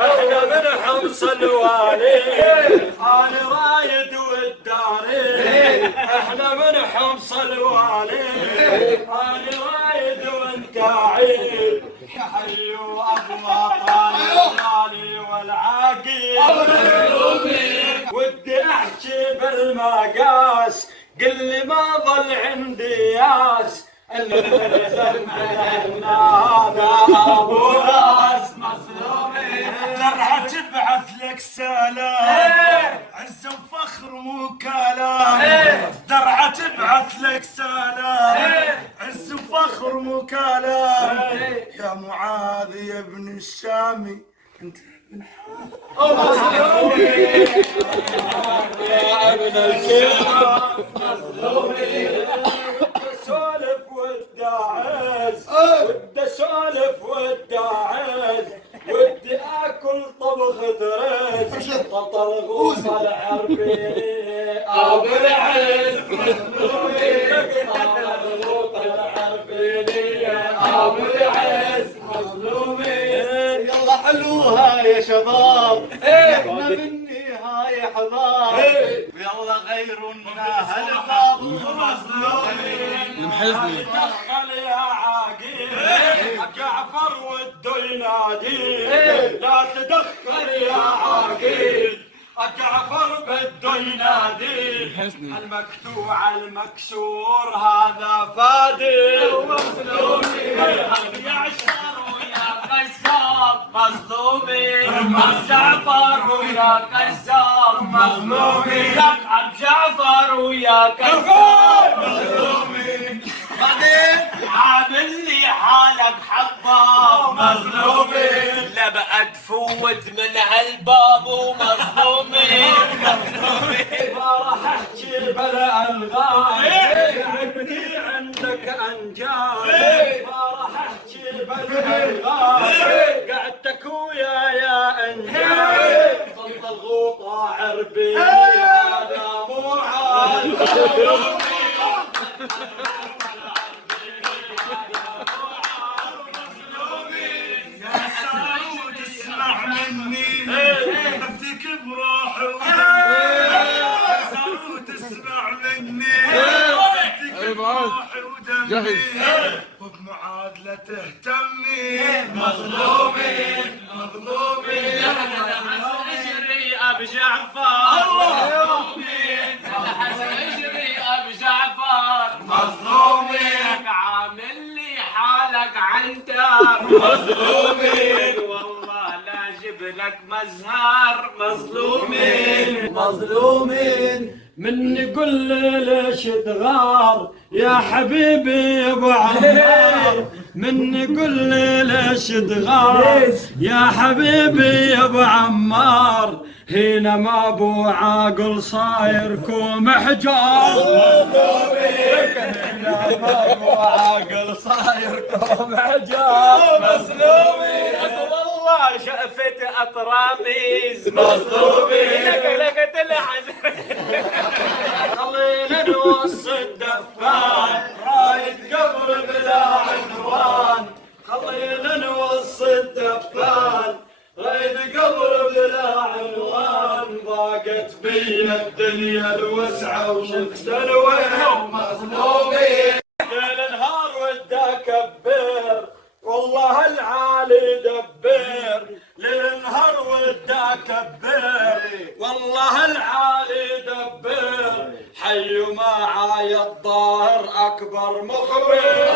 احنا من حمص الوالي انا رايد والداري. احنا من حمص الوالي انا رايد وانت عيد. حيوا ابو وطن الغالي والعاقل. ودي احكي بالمقاس قل لي ما ظل عندي ياس. هذا ابو راس مظلومين. درعة تبعث لك سلام عز وفخر وكلام. درعة تبعث لك سلام عز وفخر وكلام. يا معاذ يا ابن الشامي انت مظلومين. يا ابن الشام مظلومين. سولف والداعز ودي اسولف والداعز. ودي اكل طبخة رز طلع غوص العربيني. ابو العز مظلومين. طلع غوص العربيني. ابو العز مظلومين. يلا حلوها يا شباب احنا بالنهاية حباب. يلا غيرنا هالباب مظلومين. دخل يا عاقل جعفر وده ينادي. لا تدخل يا عاقل جعفر بده ينادي. المقطوع المكسور هذا فادي ومظلومين. يعشر ويا قزاب مظلومين. جعفر ويا قزاب مظلومين. لقب جعفر ويا قزاب مظلومين. بعدين عامل لي حالك حباب مظلومين. لا بقى تفوت من هالباب ومظلومين. ما راح احكي بلا الغاز عندي عندك انجاز. ما راح احكي بلا الغاز قعدتك ويا انجاز. طلط الغوطة عربي هذا مو عاد. افتك بروحي ودمي. صاروا تسمع مني افتك بروحي ودمي. وبمعادلة تهتمي مظلومين مظلومين. اجري ابو جعفر مظلومين. اجري ابو جعفر مظلومين. عامل لي حالك عندك مظلومين. والله لا جيب لك مزهر مظلومين مظلومين. مني قل لي ليش تغار يا حبيبي يا ابو عمار. مني قل لي ليش تغار يا حبيبي يا ابو عمار. هنا ما ابو عاقل صاير كوم حجار مظلومين. هنا ما ابو عاقل صاير كوم حجار مظلومين. والله شقفت اطراميز مظلومين. لقيت الحزن خلينا نوص الدفان رايد قبر بلا عنوان. خلينا نوص الدفان رايد قبر بلا عنوان. ضاقت بي الدنيا الوسعة وشفت الويل مظلومين. ليل نهار ودي اكبر والله العالي دبر. ليل نهار ودي اكبر والله العالي دبر. حي معاي الظاهر اكبر مخبر